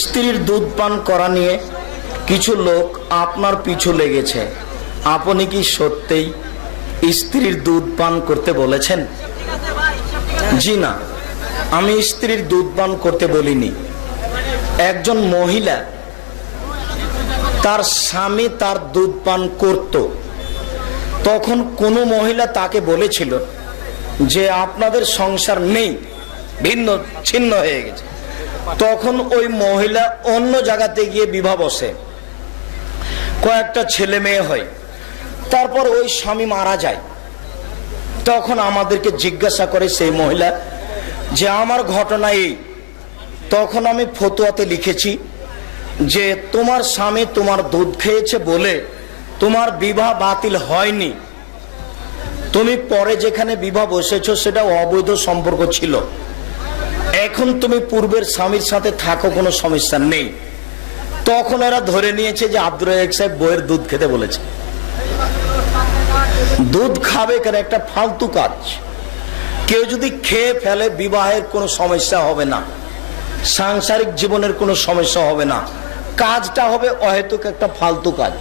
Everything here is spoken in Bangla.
স্ত্রীর দুধ পান করা নিয়ে কিছু লোক আপনার পিছু লেগেছে। আপনি কি সত্যিই স্ত্রীর দুধ পান করতে বলেছেন? জি না, আমি স্ত্রীর দুধ পান করতে বলিনি। একজন মহিলা তার স্বামী তার দুধ পান করত, তখন কোনো মহিলা তাকে বলেছিল যে আপনাদের সংসার নেই, ভিন্ন ছিন্ন হয়ে গেছে। তখন ওই মহিলা অন্য জায়গাতে গিয়ে বিবাহ বসে, কয়েকটা ছেলে মেয়ে হয়, তারপর ওই স্বামী মারা যায়। তখন আমাদেরকে জিজ্ঞাসা করে সেই মহিলা যে আমার ঘটনা এই। তখন আমি ফতোয়াতে লিখেছি যে তোমার স্বামী তোমার দুধ খেয়েছে বলে তোমার বিবাহ বাতিল হয়নি, তুমি পরে যেখানে বিবাহ বসেছো সেটা অবৈধ সম্পর্ক ছিল, এখন তুমি পূর্বের স্বামীর সাথে থাকো, কোনো সমস্যা নেই। তখন এরা ধরে নিয়েছে যে আব্দুর রাজ্জাক সাহেব বইয়ের দুধ খেতে বলেছে। দুধ খাবে কেন? একটা ফালতু কাজ। কেউ যদি খেয়ে ফেলে বিবাহের কোনো সমস্যা হবে না, সাংসারিক জীবনের কোনো সমস্যা হবে না, কাজটা হবে অহেতুক একটা ফালতু কাজ।